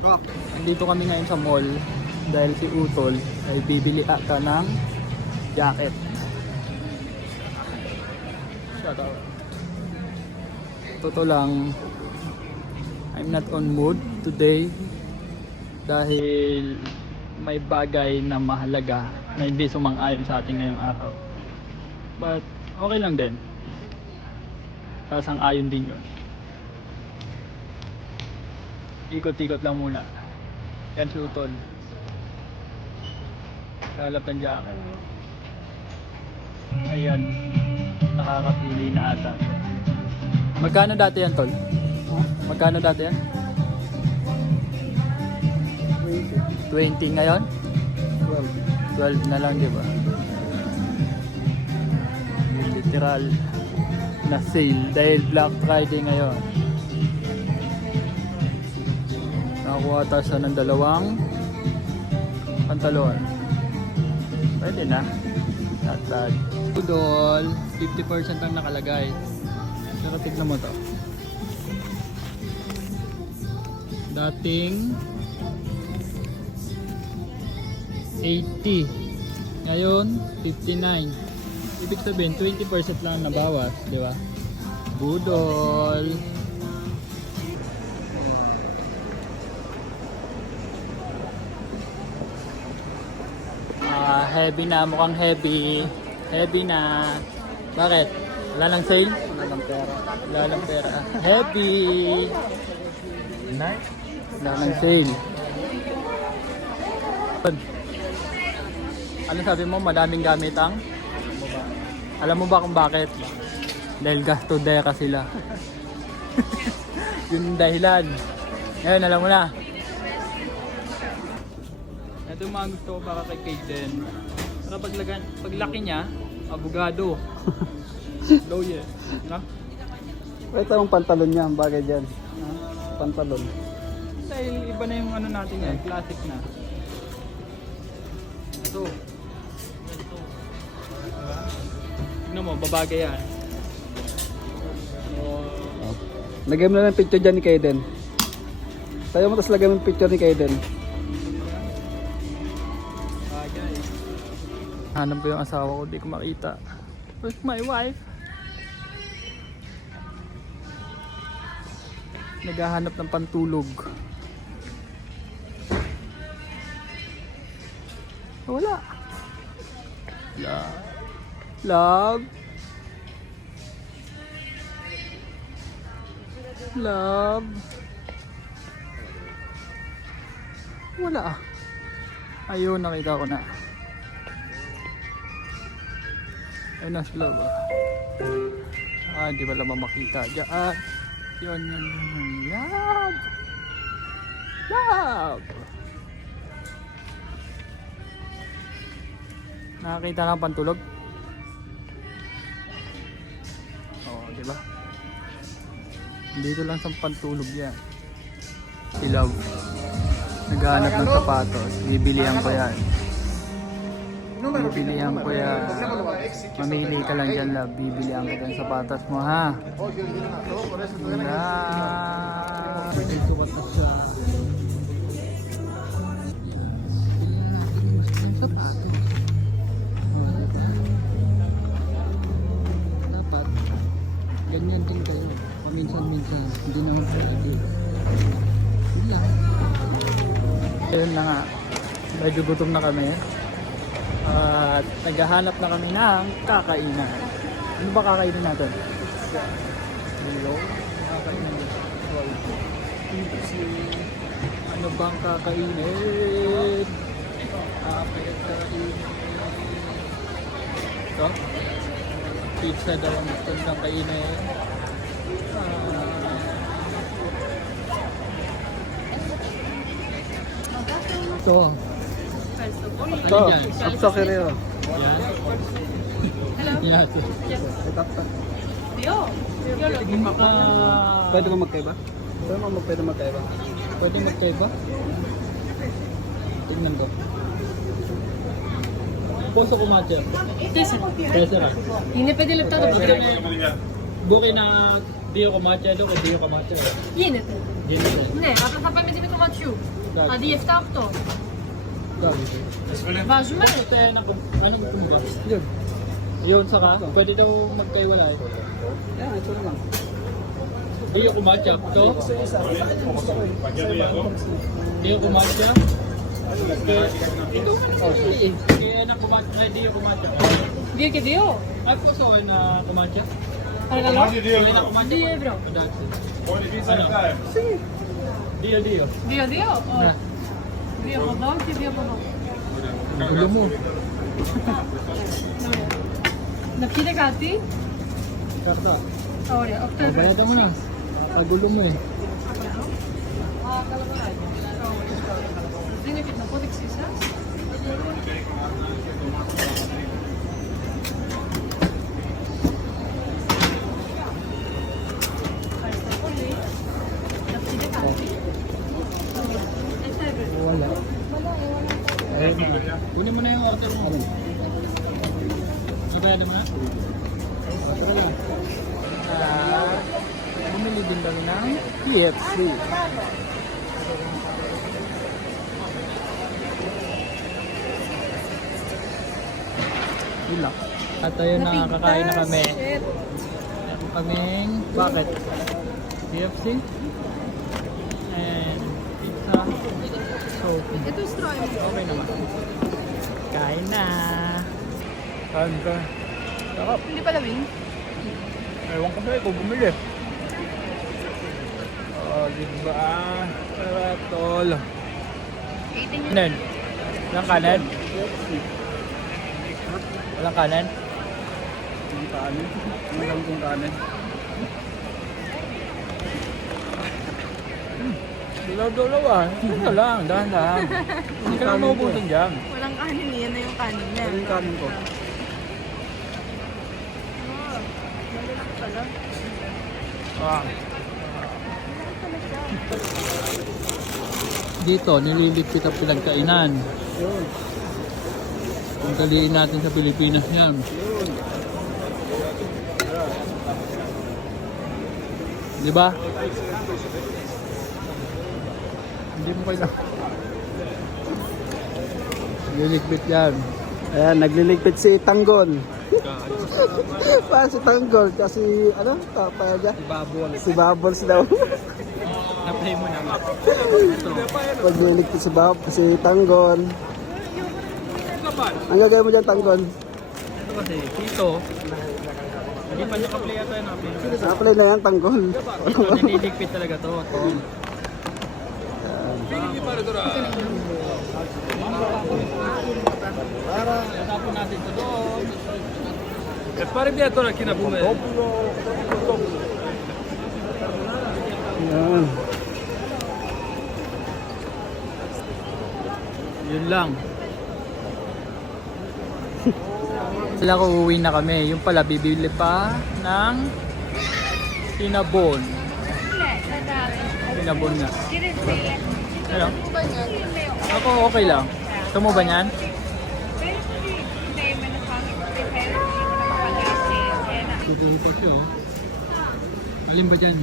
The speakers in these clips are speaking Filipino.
Andito kami ngayon sa mall dahil si Utol ay bibili ata ng jacket. Shout out. Totoo lang, I'm not on mood today dahil may bagay na mahalaga na hindi sumang-ayon sa ating ngayong araw. But okay lang din. Sasang-ayon din yun. Ikot-ikot lang muna. Yan si Utol. Kalap ng jacket. Ayan. Nakakapili na ata. Magkano dati yan, Tol? Magkano dati yan? 20 ngayon? 12 na lang, di ba? Literal na sale dahil Black Friday ngayon. Nakakuha tayo siya ng dalawang pantalon. Pwede na. Tatag. Udol, 50% lang nakalagay. Pero tignan mo to. Dating 80. Ngayon 59. Ibig sabihin 20% lang nabawas, di ba? Budol. Heavy na, mukhang heavy. Heavy na. Bakit? Wala nang sale? Wala nang pera. Wala nang pera. Heavy. Nice. Wala nang sale. Ano sabi mo? Madaming gamit ang? Alam mo ba kung bakit? Dahil gasto deka sila. Yun yung dahilan. Ngayon, alam mo na. Ito yung mga gusto ko baka kay Kaden. Para paglaki niya, abogado. Lawyer. No? Ito ang pantalon niya, bagay dyan. Pantalon. Dahil iba na yung ano natin yan, classic na. Ito. Diba? Tignan mo, babagay yan. Lagay mo na ng picture dyan ni Kaden. Tayo mo, tapos lagay mo yung picture ni Kaden. Bagay. Hanap ko yung asawa ko, di ko makita. Where's my wife? Naghahanap ng pantulog. Wala. Love. Love. Wala. Ayun, nakita ko na. Ayun na si Love. Di ba lang makita dyan. Yun. Love. Love. Nakakita ng pantulog? Oo, di ba? Dito lang sa pantulog yan. Si Love. Naghahanap ng sapatos. Bibilihan ko yan. Bibilihan ko yan. Mamili ka lang dyan, Love. Bibilihan ko yung sapatos mo, ha? Dito ka na siya. Sapatos. Dapat ganyan din kayo. Paminsan-minsan. Hindi naman pwede. Yun lang. Ayun na nga. Medyo gutom na kami. At naghahanap na kami ng kakainan. Ano ba kakainin natin? Hello? Kakainan natin. Ano bang kakainin? Kakainin. Ito? Pizza daw ang gusto ng kainin. Ito. Ito, Apsakireo. Yan. Hello? Yan. Yes. Yo. Pwede mo magkaiba? Pwede magkaiba. Pwede magkaiba? Tingnan ko. Poso kumacher. Tesa. Tesa. Hindi pwede laptop. Buki na Dio Komacha, Dio Komacha. Γίνεται. Γίνεται. Ναι, απλά θα πάει με την του ματιού. Εντάξει. Αντί 7-8. Βάζουμε. Ito, anong kumba? Yun. Yun, saka, pwede daw magkaiwalay. Yan, ito na lang. Dio Komacha, ito. Dio Komacha. Ito ano eh. Kaya na Komacha, Dio Komacha. Δύο και δύο. Ako so na Komacha. Παρακαλώ. Kaya na Komacha. 2 ευρώ. Dati. Ano? Dio. 2-2. Ναι. Δύο από εδώ και δύο από εδώ. Gulo mo. Ωραία. Να πιείτε κάτι. Karta. Ωραία, 8 ευρώ. Bayad mo na. Pagulo mo eh. Δίνω και την απόδειξή σας. Ευχαριστώ πολύ. Να πιείτε κάτι. 7 ευρώ. Wala. Eh, kunin mo na yung order mo. Nabayadan mo na? Tara lang. Bumili din kami ng KFC. Yun lang. At ayun, nakakain na kami. Shit. Meron kaming, bakit? KFC? And pizza. So, Ito straw mo. okay naman. Kain na. Kain ka. Sarap. Hindi pa lamig. Ewan ko ba ikaw bumili. Oh, diba? Sarap, tol. Eating nyo. Kanan. Walang kanan? Walang kanan? Yung kanin. Ano lang kung kanin? Dalaw-dalaw ah. Ito lang, dahan-dahan. Hindi ka lang maubusan dyan. Walang kanin. Yan na yung kanin niya. Ano yung kanin ko? Ah. Dito, nililigpit ang pinagkainan. Yun. Ang daliin natin sa Pilipinas yan. Di ba? Hindi mo kailangan. Nililigpit yan. Ayan, nagliligpit si Tanggol. Paano si Tanggol? Kasi, ano? Kapaya niya? Si Bubbles daw. Na-play mo naman. Nagliligpit si Tanggol. Ang gagawin mo dyan, Tanggol? Ito kasi, dito, hindi pa naka-play ata yung na-play. Nakaplay na yan, Tanggol. Nililigpit talaga to. Tapon natin to doon. Ayan. Yun lang. Sila ko uuwi na kami. Yung pala bibili pa ng Cinnabon. Cinnabon nga. Ano? Ako okay lang. Gusto mo ba niyan? Tutuloy pa siya oh. Alin ba dyan?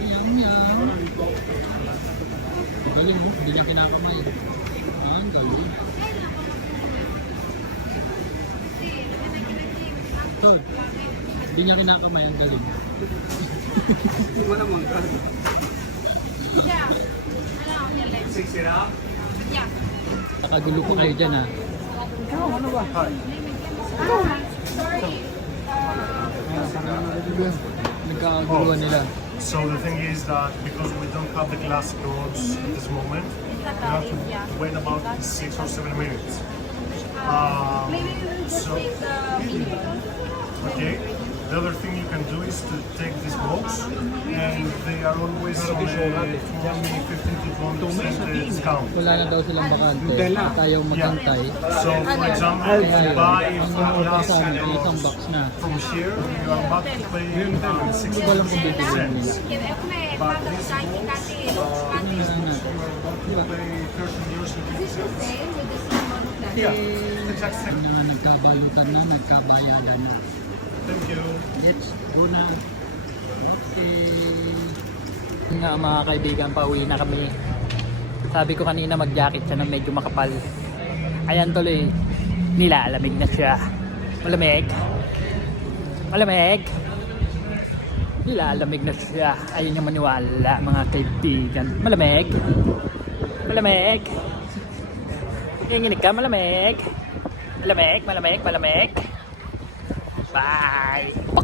Yum yum. Galing mo, hindi niya kinakamay. Ang galing. Tol, hindi niya kinakamay, ang galing. Hindi mo naman ka. Nakagulo po kayo dyan ha. Ikaw, ano ba? Nagkakaguluhan nila. So the thing is that because we don't have the glass doors at this moment, we have to wait about 6 or 7 minutes. So, okay. The other thing you can do is to take this box, and they are always on a 15 to 20% discount. Wala na daw silang bakante. Tayong magantay. So, for example, if you buy Ang a number glass sa amin ay isang box na. from here, you are about to pay Hindi ko alam kung bibili 60 nila. cents. But this box, Tingnan natin. you pay 30 euros and 50 cents. Yeah, exact same. Na nagkabalutan na, nagkabayadan na. Thank you. Let's go na. Okay. Yun nga mga kaibigan, pauwi na kami. Sabi ko kanina mag-jacket siya na medyo makapal. Ayan tuloy, nilalamig na siya. Malamig. Malamig. Nilalamig na siya. Ayun yung maniwala mga kaibigan. Malamig. Malamig. Nanginginig ka, malamig. Malamig, malamig, malamig. Bye.